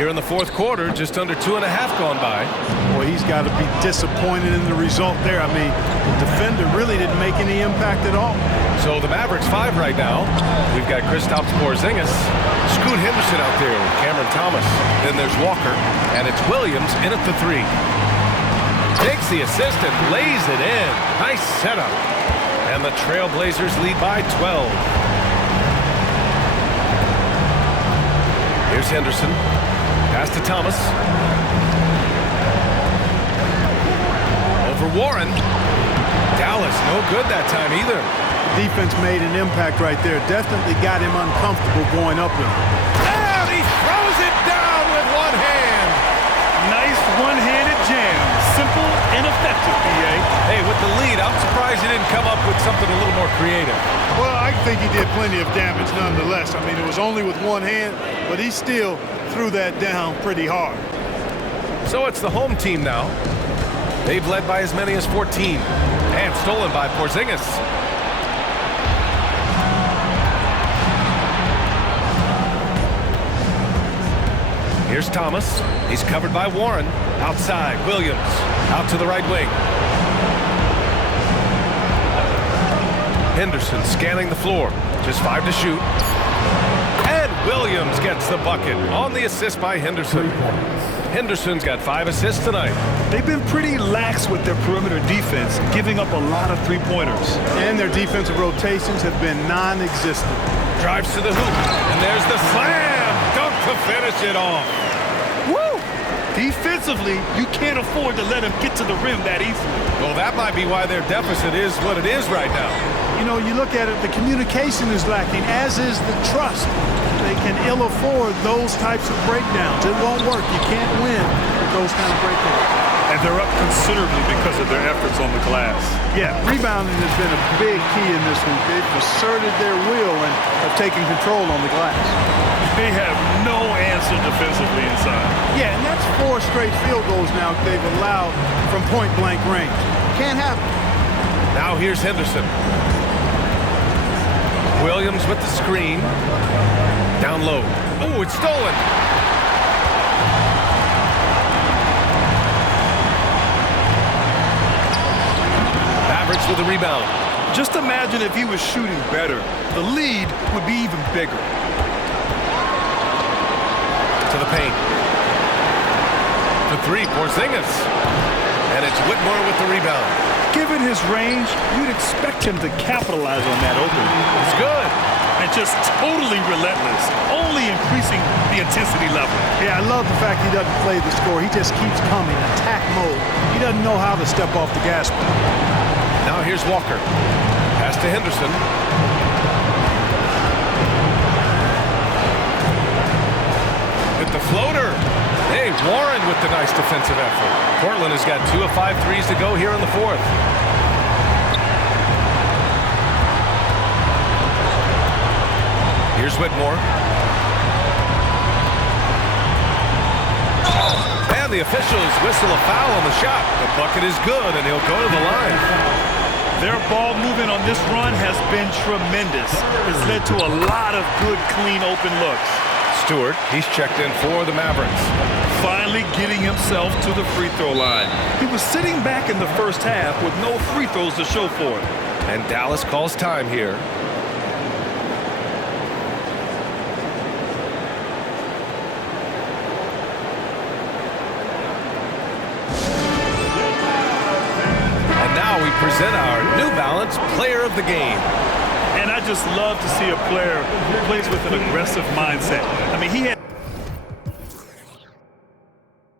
Here in the fourth quarter, just under 2.5 gone by. Well, he's got to be disappointed in the result there. I mean, the defender really didn't make any impact at all. So the Mavericks 5 right now. We've got Kristaps Porzingis, Scoot Henderson out there with Cameron Thomas. Then there's Walker, and it's Williams in at the 3. Takes the assist and lays it in. Nice setup. And the Trailblazers lead by 12. Here's Henderson. Pass to Thomas. Over Warren. Dallas, no good that time either. Defense made an impact right there. Definitely got him uncomfortable going up with him. And he throws it down with one hand. Nice one-handed jam. Simple and effective, B.A. Hey, with the lead, I'm surprised he didn't come up with something a little more creative. Well, I think he did plenty of damage nonetheless. I mean, it was only with one hand, but he still threw that down pretty hard. So it's the home team now. They've led by as many as 14. And stolen by Porzingis. Here's Thomas. He's covered by Warren. Outside, Williams. Out to the right wing. Henderson scanning the floor. Just 5 to shoot. And Williams gets the bucket on the assist by Henderson. Henderson's got 5 assists tonight. They've been pretty lax with their perimeter defense, giving up a lot of three-pointers. And their defensive rotations have been non-existent. Drives to the hoop. And there's the slam. Dunk to finish it off. Woo! Defensively, you can't afford to let him get to the rim that easily. Well, that might be why their deficit is what it is right now. You know, you look at it, the communication is lacking, as is the trust. They can ill afford those types of breakdowns. It won't work. You can't win with those kind of breakdowns. And they're up considerably because of their efforts on the glass. Yeah, rebounding has been a big key in this one. They've asserted their will and have taken control on the glass. They have no answer defensively inside. Yeah, and that's 4 straight field goals now they've allowed from point-blank range. Can't happen. Now here's Henderson. Williams with the screen. Down low. Oh, it's stolen. Mavericks with a rebound. Just imagine if he was shooting better. The lead would be even bigger. To the paint. For 3, Porzingis. And it's Whitmore with the rebound. Given his range, you'd expect him to capitalize on that opening. It's good. And just totally relentless, only increasing the intensity level. Yeah, I love the fact he doesn't play the score. He just keeps coming, attack mode. He doesn't know how to step off the gas pedal. Now here's Walker. Pass to Henderson. With the floater. Hey, Warren with the nice defensive effort. Portland has got 2 of 5 threes to go here in the fourth. Here's Whitmore. And the officials whistle a foul on the shot. The bucket is good, and he'll go to the line. Their ball movement on this run has been tremendous. It's led to a lot of good, clean, open looks. Stewart, he's checked in for the Mavericks. Finally getting himself to the free throw line. He was sitting back in the first half with no free throws to show for it. And Dallas calls time here. We present our New Balance Player of the Game. And I just love to see a player who plays with an aggressive mindset. I mean, he had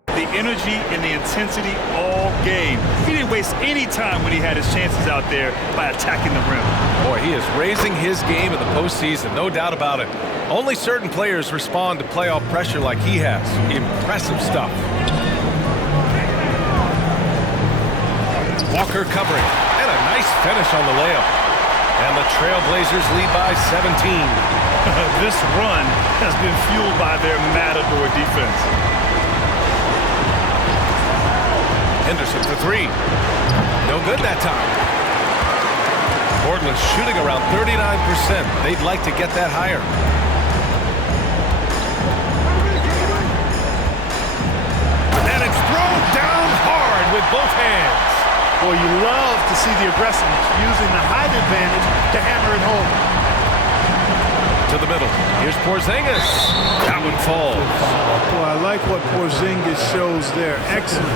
the energy and the intensity all game. He didn't waste any time when he had his chances out there by attacking the rim. Boy, he is raising his game in the postseason, no doubt about it. Only certain players respond to playoff pressure like he has. Impressive stuff. Walker covering, and a nice finish on the layup. And the Trailblazers lead by 17. This run has been fueled by their matador defense. Henderson for 3. No good that time. Portland's shooting around 39%. They'd like to get that higher. Boy, you love to see the aggressiveness, using the height advantage to hammer it home. To the middle. Here's Porzingis. That one falls. Boy, I like what Porzingis shows there. Excellent.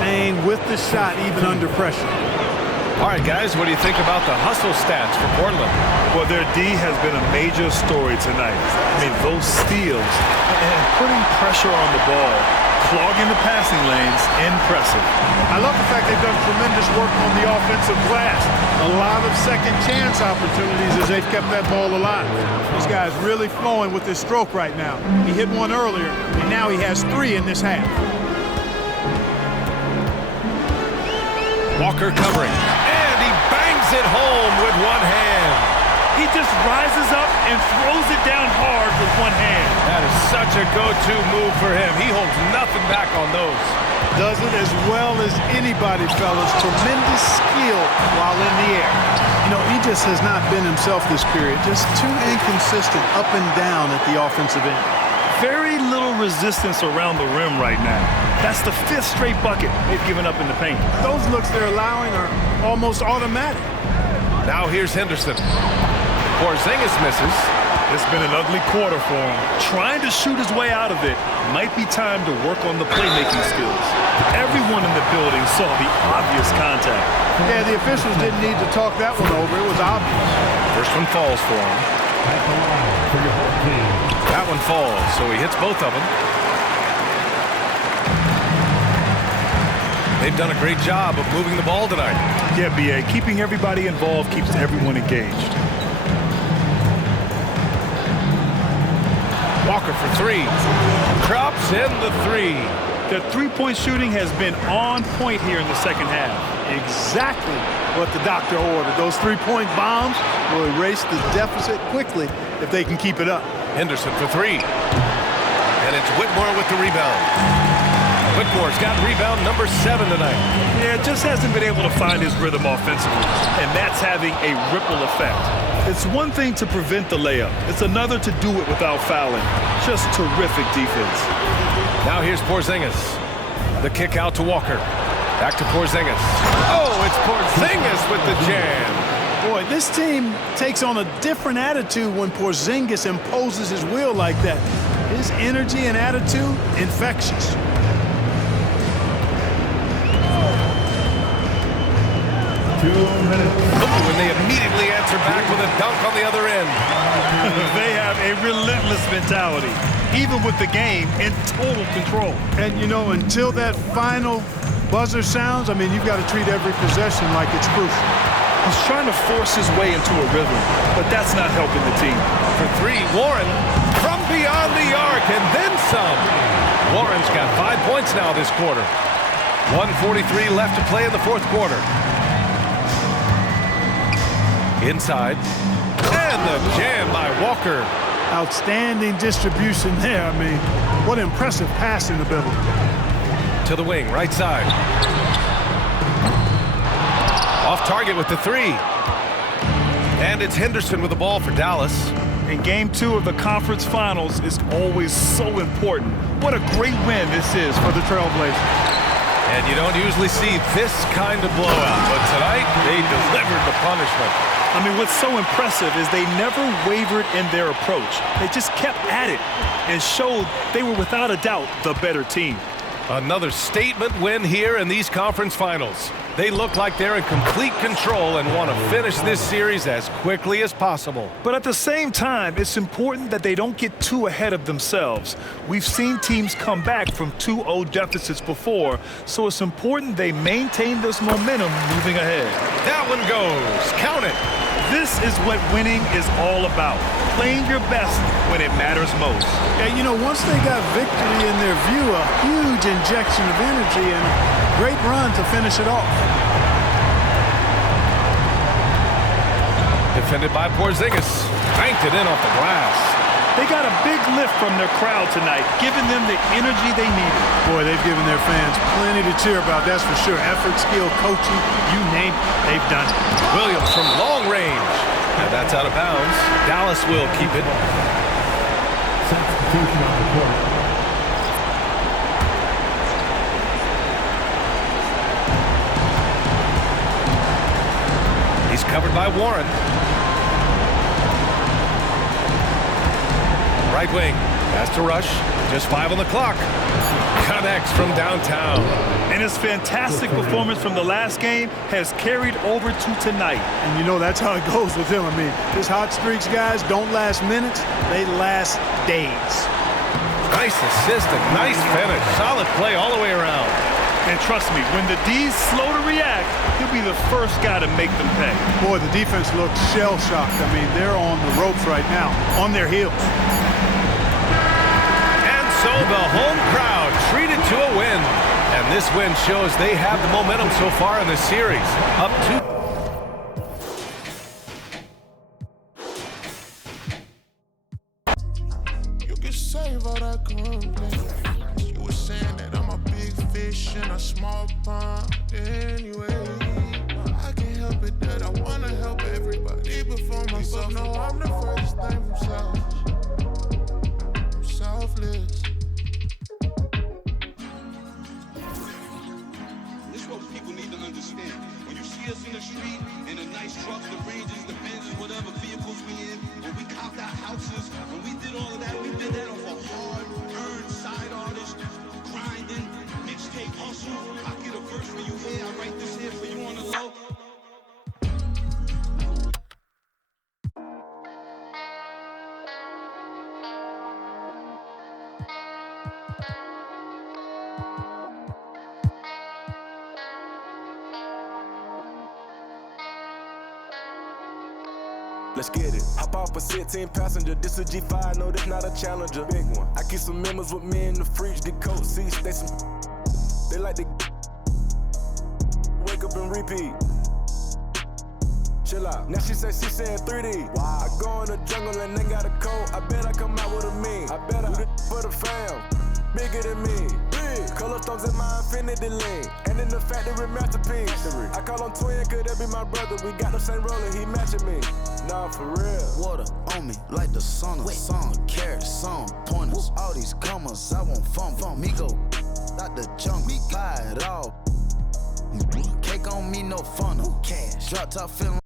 Staying with the shot even under pressure. All right, guys, what do you think about the hustle stats for Portland? Well, their D has been a major story tonight. I mean, those steals and putting pressure on the ball, clogging the passing lanes, impressive. I love the fact they've done tremendous work on the offensive glass. A lot of second chance opportunities as they've kept that ball alive. This guy's really flowing with his stroke right now. He hit one earlier, and now he has 3 in this half. Walker covering, and he bangs it home with one hand. He just rises up and throws it down hard with one hand. That is such a go-to move for him. He holds nothing back on those. Does it as well as anybody, fellas. Tremendous skill while in the air. You know, he just has not been himself this period. Just too inconsistent up and down at the offensive end. Very little resistance around the rim right now. That's the 5th straight bucket they've given up in the paint. Those looks they're allowing are almost automatic. Now here's Henderson. Porzingis misses. It's been an ugly quarter for him. Trying to shoot his way out of it. Might be time to work on the playmaking skills. Everyone in the building saw the obvious contact. Yeah, the officials didn't need to talk that one over. It was obvious. First one falls for him. That one falls, so he hits both of them. They've done a great job of moving the ball tonight. Yeah, B.A. Keeping everybody involved keeps everyone engaged. Walker for 3. Drops in the 3. The three-point shooting has been on point here in the second half. Exactly what the doctor ordered. Those 3-point bombs will erase the deficit quickly if they can keep it up. Henderson for 3. And it's Whitmore with the rebound. Whitmore's got rebound number 7 tonight. Yeah, just hasn't been able to find his rhythm offensively, and that's having a ripple effect. It's one thing to prevent the layup. It's another to do it without fouling. Just terrific defense. Now here's Porzingis. The kick out to Walker. Back to Porzingis. Oh, it's Porzingis with the jam. Boy, this team takes on a different attitude when Porzingis imposes his will like that. His energy and attitude, infectious. Oh, and they immediately answer back with a dunk on the other end. They have a relentless mentality, even with the game in total control. And, you know, until that final buzzer sounds, I mean, you've got to treat every possession like it's crucial. He's trying to force his way into a rhythm, but that's not helping the team. For 3, Warren from beyond the arc, and then some. Warren's got 5 points now this quarter. 1:43 left to play in the 4th quarter. Inside. And the jam by Walker. Outstanding distribution there. I mean, what impressive passing ability. To the wing, right side. Off target with the 3. And it's Henderson with the ball for Dallas. In Game 2 of the conference finals is always so important. What a great win this is for the Trailblazers. And you don't usually see this kind of blowout, but tonight they delivered the punishment. I mean, what's so impressive is they never wavered in their approach. They just kept at it and showed they were without a doubt the better team. Another statement win here in these conference finals. They look like they're in complete control and want to finish this series as quickly as possible. But at the same time, it's important that they don't get too ahead of themselves. We've seen teams come back from 2-0 deficits before, so it's important they maintain this momentum moving ahead. That one goes. Count it. This is what winning is all about. Playing your best when it matters most. Yeah, you know, once they got victory in their view, a huge injection of energy and a great run to finish it off. Defended by Porzingis. Banked it in off the glass. They got a big lift from their crowd tonight, giving them the energy they needed. Boy, they've given their fans plenty to cheer about, that's for sure. Effort, skill, coaching, you name it, they've done it. Williams from long range. And that's out of bounds. Dallas will keep it. Substitution on the court. covered by Warren. Right wing, pass to Rush, just 5 on the clock. Connects from downtown. And his fantastic performance from the last game has carried over to tonight. And you know that's how it goes with him. I mean, his hot streaks, guys, don't last minutes. They last days. Nice assist and nice finish. Solid play all the way around. And trust me, when the D's slow to react, he'll be the first guy to make them pay. Boy, the defense looks shell-shocked. I mean, they're on the ropes right now, on their heels. And so the home crowd treated to a win. And this win shows they have the momentum so far in the series. Up 2. You can save all that grumbling. You were saying that I'm a big fish in a small pond anyway. I can't help it that I want to help everybody before myself. No, I'm the furthest thing from selfish. I'm selfless. This is what people need to understand. When you see us in the street, in the nice trucks, the Rangers, the Benzes, whatever vehicles we in, when we copped our houses, when we did all of that, we did that off a hard-earned side artist, grinding, mixtape hustle. I get a verse for you here, I write this here for you on the low. Let's get it. Hop off a 16 passenger. This a G5, no, this not a Challenger. Big one. I keep some members with me in the fridge. The coat seats, they like to wake up and repeat. Chill out. Now she saying 3D. Wow. I go in the jungle and they got a coat. I bet I come out with a mean. I bet I do this for the fam. Bigger than me. Big. Color stones in my infinity link. And in the factory masterpiece. I call him twin, could that be my brother? We got the same roller, he matching me. Nah, for real. Water on me like the sun of sun. Carrots, some pointers. All these commas, I won't fumble. Me go out the jungle, buy it all. Cake on me, no funnel. Cash. Drop top feeling.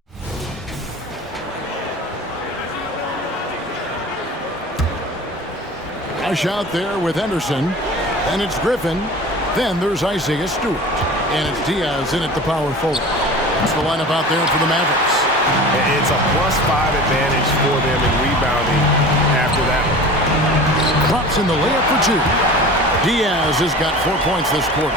Rush out there with Henderson. Then it's Griffin. Then there's Isaiah Stewart. And it's Diaz in at the power forward. That's the lineup out there for the Mavericks. It's a +5 advantage for them in rebounding after that one. Drops in the layup for 2. Diaz has got 4 points this quarter.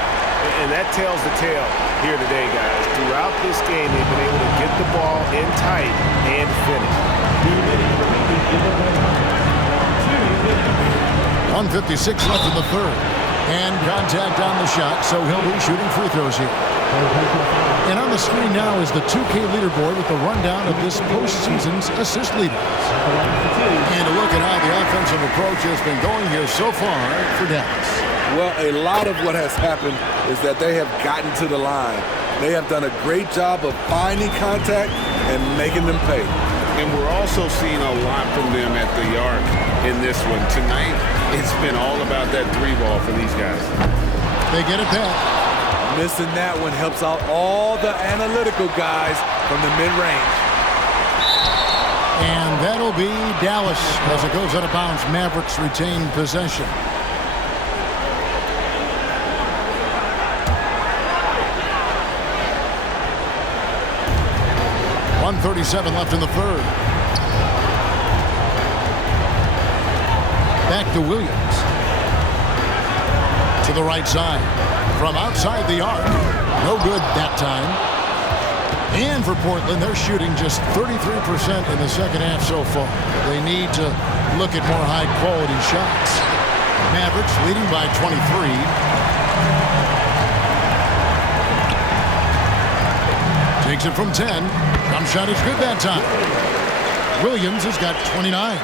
And that tells the tale here today, guys. Throughout this game, they've been able to get the ball in tight and finish. 1:56 left in the third. And contact on the shot, so he'll be shooting free throws here. And on the screen now is the 2K leaderboard with the rundown of this postseason's assist leaders. And a look at how the offensive approach has been going here so far for Dallas. Well, a lot of what has happened is that they have gotten to the line. They have done a great job of finding contact and making them pay. And we're also seeing a lot from them at the arc in this one. Tonight, it's been all about that 3-ball for these guys. They get it back. Missing that one helps out all the analytical guys from the mid-range. And that'll be Dallas as it goes out of bounds. Mavericks retain possession. .137 left in the third. Back to Williams. To the right side. From outside the arc. No good that time. And for Portland, they're shooting just 33% in the second half so far. They need to look at more high-quality shots. Mavericks leading by 23. Takes it from 10. Jump shot is good that time. Williams has got 29.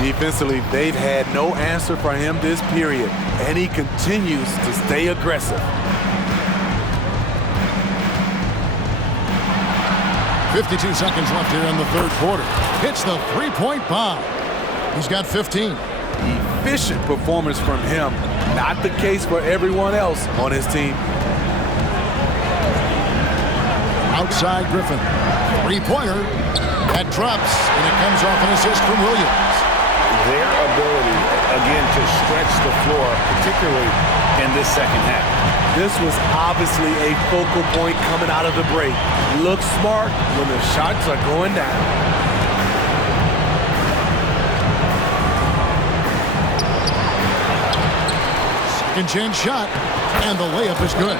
Defensively, they've had no answer for him this period, and he continues to stay aggressive. 52 seconds left here in the third quarter. Hits the three-point bomb. He's got 15. Efficient performance from him. Not the case for everyone else on his team. Outside Griffin. Three-pointer. That drops, and it comes off an assist from Williams. Their ability, again, to stretch the floor, particularly in this second half. This was obviously a focal point coming out of the break. Look smart when the shots are going down. Second chance shot, and the layup is good.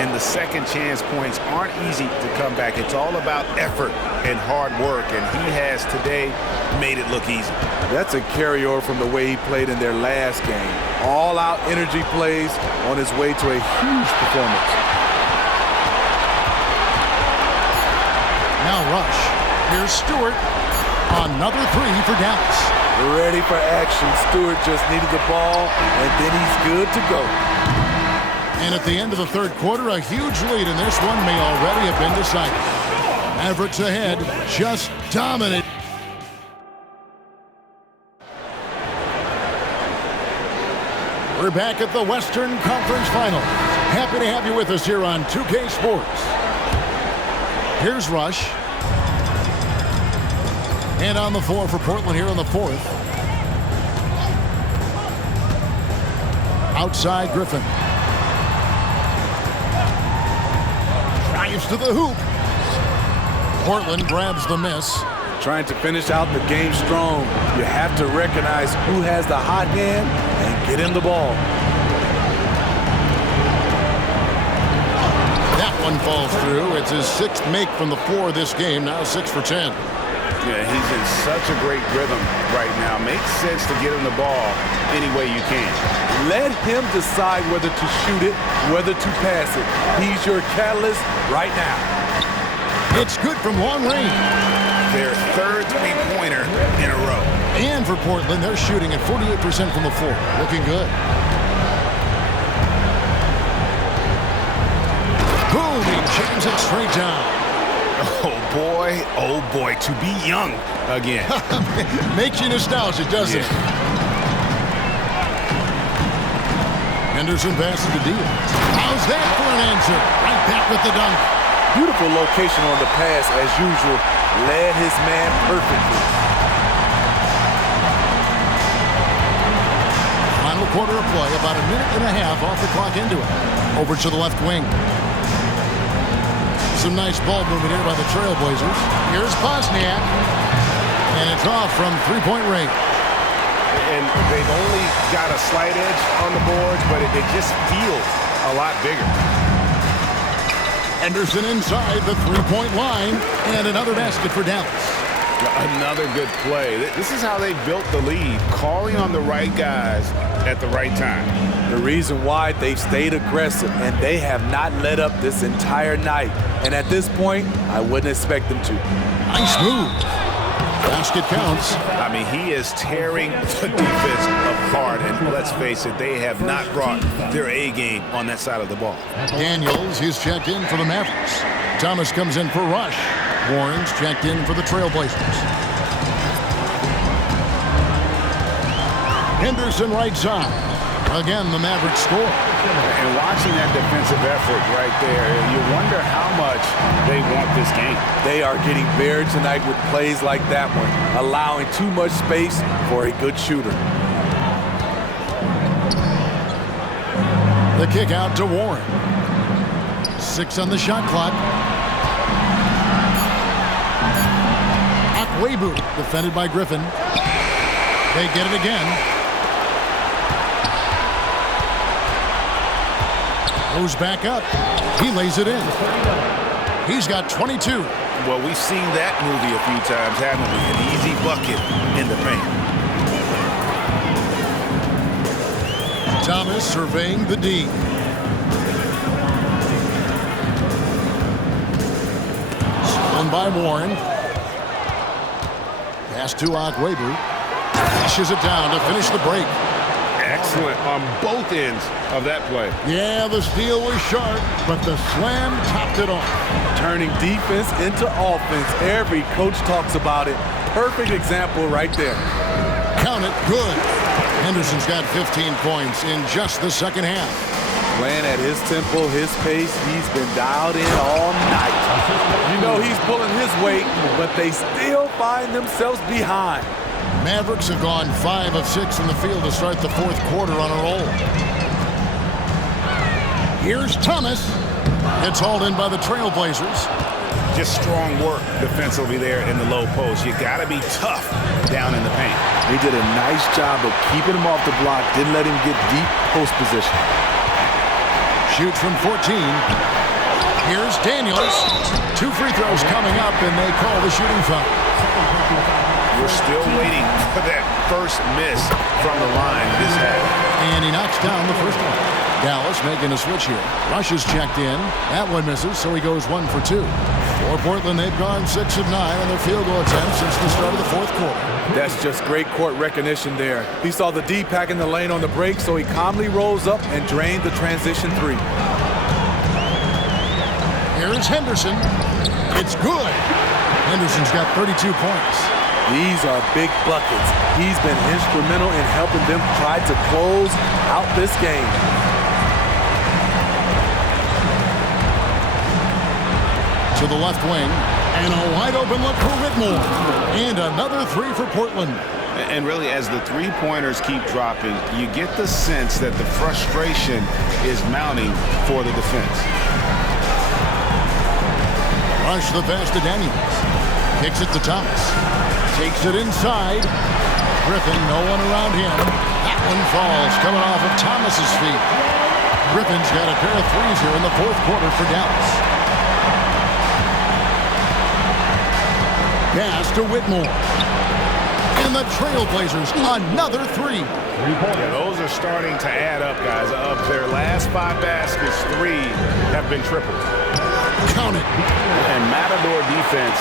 And the second chance points aren't easy to come back. It's all about effort and hard work, and he has today made it look easy. That's a carryover from the way he played in their last game. All-out energy plays on his way to a huge performance. Now Rush. Here's Stewart. Another three for Dallas. Ready for action. Stewart just needed the ball, and then he's good to go. And at the end of the third quarter, a huge lead, and this one may already have been decided. Mavericks ahead, just dominant. We're back at the Western Conference Finals. Happy to have you with us here on 2K Sports. Here's Rush. And on the floor for Portland here in the fourth. Outside Griffin. Drives to the hoop. Portland grabs the miss. Trying to finish out the game strong. You have to recognize who has the hot hand and get him the ball. That one falls through. It's his sixth make from the floor this game. Now 6 for 10. Yeah, he's in such a great rhythm right now. Makes sense to get him the ball any way you can. Let him decide whether to shoot it, whether to pass it. He's your catalyst right now. It's good from long range. Their third three-pointer in a row. And for Portland, they're shooting at 48% from the floor. Looking good. Boom, he jams it straight down. Oh boy, to be young again. Makes you nostalgic, doesn't it? Henderson passes to Diaz. How's that for an answer? Right back with the dunk. Beautiful location on the pass as usual. Led his man perfectly. Final quarter of play, about a minute and a half off the clock into it. Over to the left wing. Some nice ball movement here by the Trailblazers. Here's Bosniak. And it's off from three-point range. And they've only got a slight edge on the boards, but it just feels a lot bigger. Henderson inside the three-point line. And another basket for Dallas. Another good play. This is how they built the lead, calling on the right guys at the right time. The reason why they've stayed aggressive, and they have not let up this entire night. And at this point, I wouldn't expect them to. Nice move. Basket counts. I mean, he is tearing the defense apart, and let's face it, they have not brought their A game on that side of the ball. Daniels is checked in for the Mavericks. Thomas comes in for Rush. Warren's checked in for the Trailblazers. Henderson right side. Again, the Mavericks score. And watching that defensive effort right there, you wonder how much they want this game. They are getting buried tonight with plays like that one, allowing too much space for a good shooter. The kick out to Warren. 6 on the shot clock. Akwebu defended by Griffin. They get it again. Goes back up. He lays it in. He's got 22. Well, we've seen that movie a few times, haven't we? An easy bucket in the paint. Thomas surveying the D. Stolen by Warren. Pass to Akwebu. Pushes it down to finish the break. Excellent on both ends of that play. Yeah, the steal was sharp, but the slam topped it off. Turning defense into offense. Every coach talks about it. Perfect example right there. Count it, good. Henderson's got 15 points in just the second half. Playing at his tempo, his pace. He's been dialed in all night. You know he's pulling his weight, but they still find themselves behind. Mavericks have gone 5 of 6 in the field to start the fourth quarter on a roll. Here's Thomas. It's hauled in by the Trailblazers. Just strong work defensively there in the low post. You got to be tough down in the paint. They did a nice job of keeping him off the block, didn't let him get deep post position. Shoots from 14. Here's Daniels. 2 free throws coming up, and they call the shooting foul. We're still waiting for that first miss from the line this half. And he knocks down the first one. Dallas making a switch here. Rush is checked in. That one misses, so he goes 1 for 2. For Portland, they've gone 6 of 9 on their field goal attempts since the start of the fourth quarter. That's just great court recognition there. He saw the D pack in the lane on the break, so he calmly rolls up and drained the transition 3. Here's Henderson. It's good. Henderson's got 32 points. These are big buckets. He's been instrumental in helping them try to close out this game. To the left wing, and a wide open look for Whitmore. And another 3 for Portland. And really, as the three-pointers keep dropping, you get the sense that the frustration is mounting for the defense. Rush the pass to Daniels. Kicks it to Thomas. Takes it inside. Griffin, no one around him. That one falls, coming off of Thomas's feet. Griffin's got a pair of threes here in the fourth quarter for Dallas. Pass to Whitmore. And the Trailblazers, another 3. Yeah, those are starting to add up, guys. Of their last 5 baskets, 3 have been triples. Count it. And Matador defense,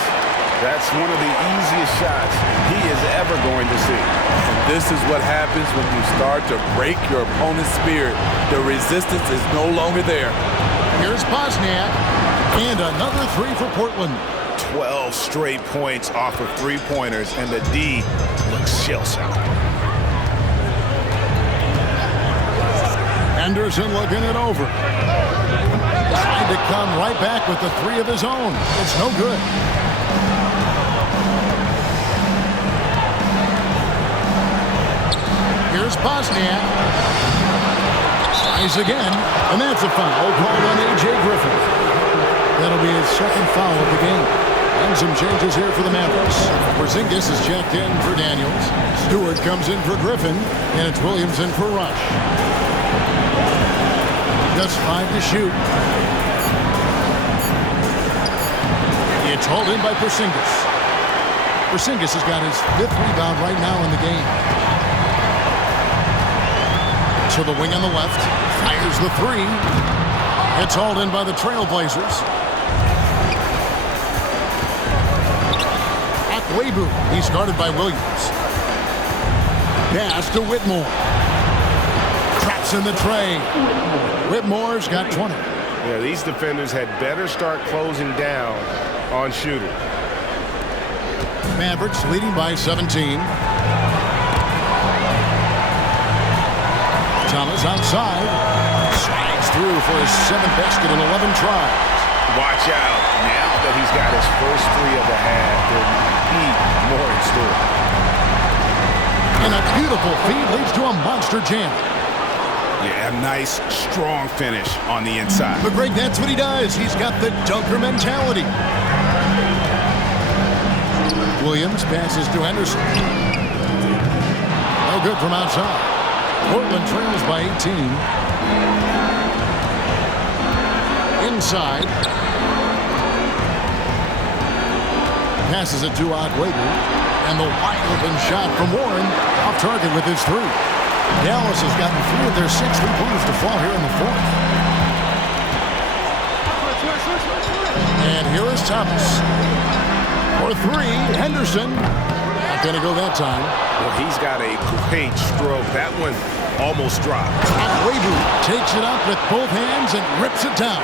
that's one of the easiest shots he is ever going to see. And this is what happens when you start to break your opponent's spirit. The resistance is no longer there. Here's Bosniak. And another 3 for Portland. 12 straight points off of three-pointers, and the D looks shell-shocked. Henderson looking it over. Tried to come right back with the 3 of his own. It's no good. Here's Bosniak. Tries again, and that's a foul called on A.J. Griffin. That'll be his second foul of the game. And some changes here for the Mavericks. Porzingis is checked in for Daniels. Stewart comes in for Griffin, and it's Williams in for Rush. Just 5 to shoot. It's hauled in by Porzingis. Porzingis has got his 5th rebound right now in the game. To the wing on the left. Fires the 3. It's hauled in by the Trailblazers. Webu, he's guarded by Williams. Pass to Whitmore. Traps in the tray. Whitmore's got 20. Yeah, these defenders had better start closing down on shooters. Mavericks leading by 17. Thomas outside. Slides through for his 7th basket in 11 tries. Watch out. Now that he's got his first 3 of the half, there'll be more in store. And a beautiful feed leads to a monster jam. Yeah, a nice, strong finish on the inside. But Greg, that's what he does. He's got the dunker mentality. Williams passes to Henderson. No good from outside. Portland trails by 18. Inside. Passes it to Agüero. And the wide open shot from Warren. Off target with his 3. Dallas has gotten 3 of their 6 3-pointers to fall here in the fourth. And here is Thomas. For 3, Henderson. Not going to go that time. Well, he's got a great stroke. That one almost dropped. Agüero takes it up with both hands and rips it down.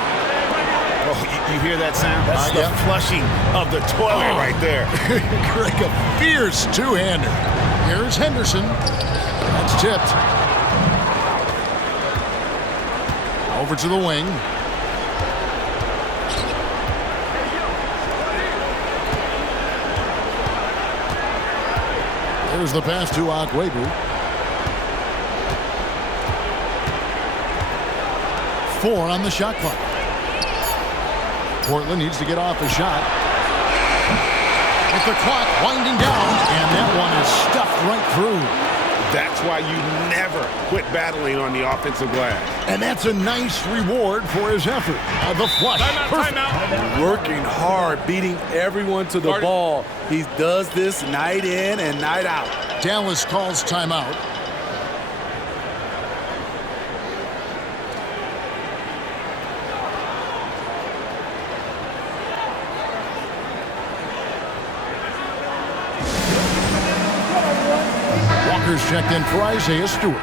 Oh, you hear that sound? That's the flushing of the toilet right there. Greg, a fierce 2-hander. Here's Henderson. That's tipped. Over to the wing. There's the pass to Akwebu. 4 on the shot clock. Portland needs to get off a shot. With the clock winding down, and that one is stuffed right through. That's why you never quit battling on the offensive glass. And that's a nice reward for his effort. The flush. Timeout. Working hard, beating everyone to the ball. He does this night in and night out. Dallas calls timeout. Checked in for Isaiah Stewart.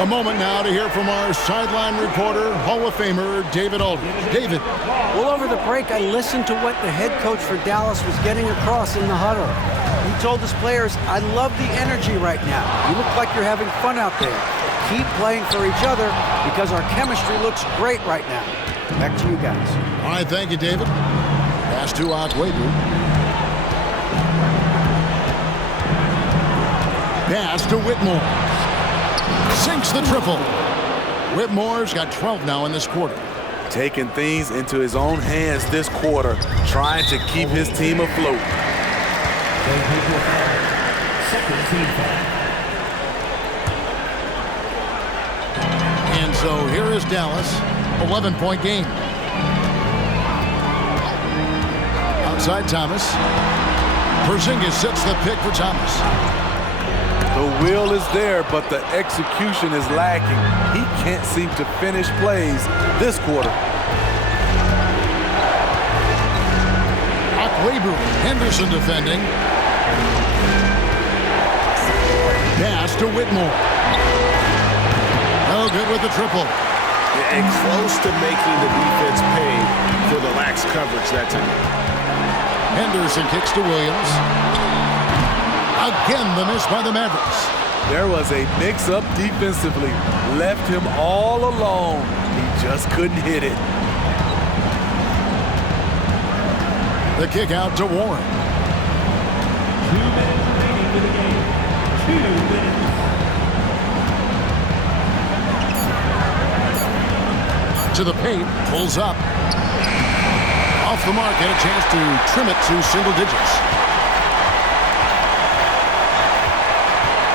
A moment now to hear from our sideline reporter, Hall of Famer David Aldridge. David. Well, over the break, I listened to what the head coach for Dallas was getting across in the huddle. He told his players, I love the energy right now. You look like you're having fun out there. Keep playing for each other because our chemistry looks great right now. Back to you guys. All right, thank you, David. Pass to Akwebu. Pass to Whitmore. Sinks the triple. Whitmore's got 12 now in this quarter. Taking things into his own hands this quarter, trying to keep his team afloat. And so here is Dallas, 11-point game. Outside Thomas. Porzingis sets the pick for Thomas. The will is there, but the execution is lacking. He can't seem to finish plays this quarter. Akwebu, Henderson defending. Pass to Whitmore. Oh, good with the triple. And close to making the defense pay for the lax coverage that time. Henderson kicks to Williams. Again, the miss by the Mavericks. There was a mix-up defensively. Left him all alone. He just couldn't hit it. The kick out to Warren. 2 minutes remaining for the game. 2 minutes. To the paint, pulls up. Off the mark, and a chance to trim it to single digits.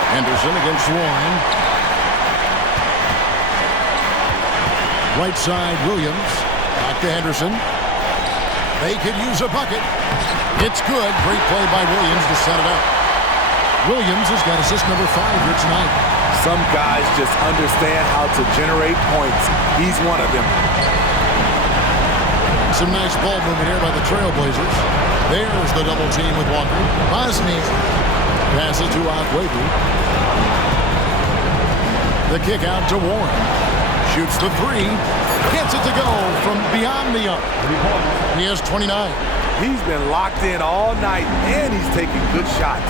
Henderson against Warren. Right side, Williams. Back to Henderson. They could use a bucket. It's good. Great play by Williams to set it up. Williams has got assist number 5 here tonight. Some guys just understand how to generate points. He's one of them. Some nice ball movement here by the Trailblazers. There's the double team with Walker. Bosnia passes to Akwebu. The kick out to Warren. Shoots the 3. Gets it to go from beyond the arc. He has 29. He's been locked in all night, and he's taking good shots.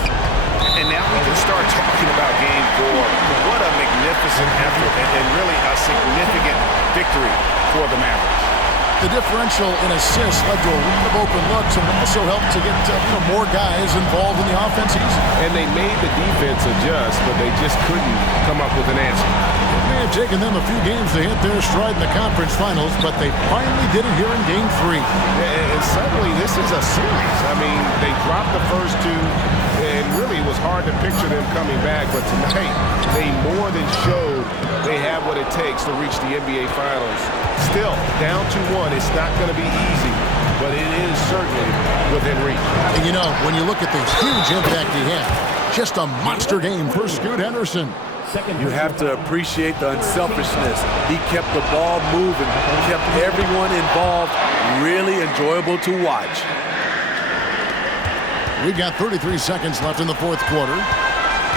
And now we can start talking about game 4. What a magnificent effort and really a significant victory for the Mavericks. The differential in assists led to a lot of open looks and also helped to get more guys involved in the offense easy. And they made the defense adjust, but they just couldn't come up with an answer. It may have taken them a few games to hit their stride in the conference finals, but they finally did it here in Game 3. And suddenly this is a series. I mean, they dropped the first 2, and really it was hard to picture them coming back. But tonight, they more than showed they have what it takes to reach the NBA Finals. Still, down to 1, it's not going to be easy, but it is certainly within reach. And you know, when you look at the huge impact he had, just a monster game for Scoot Henderson. You have to appreciate the unselfishness. He kept the ball moving, kept everyone involved, really enjoyable to watch. We've got 33 seconds left in the 4th quarter.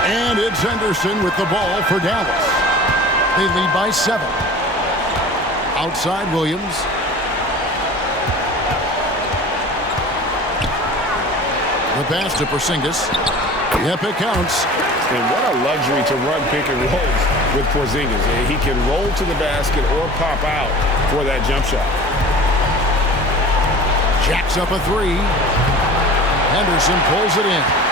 And it's Henderson with the ball for Dallas. They lead by 7. Outside Williams. The pass to Porzingis. Yep, it counts. And what a luxury to run pick and rolls with Porzingis. He can roll to the basket or pop out for that jump shot. Jacks up a three. Henderson pulls it in.